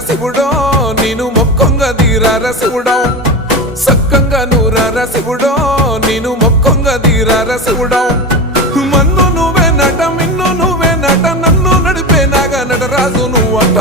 శివుడో నేను మొక్కంగా తీరార శివుడో సక్కంగా నూరార శివుడో నేను మొక్కంగా తీరార శివుడో మన్ను నువ్వే నట మిన్ను నువ్వే నట నన్ను నడిపే నాగా నటరాజు నువ్వంట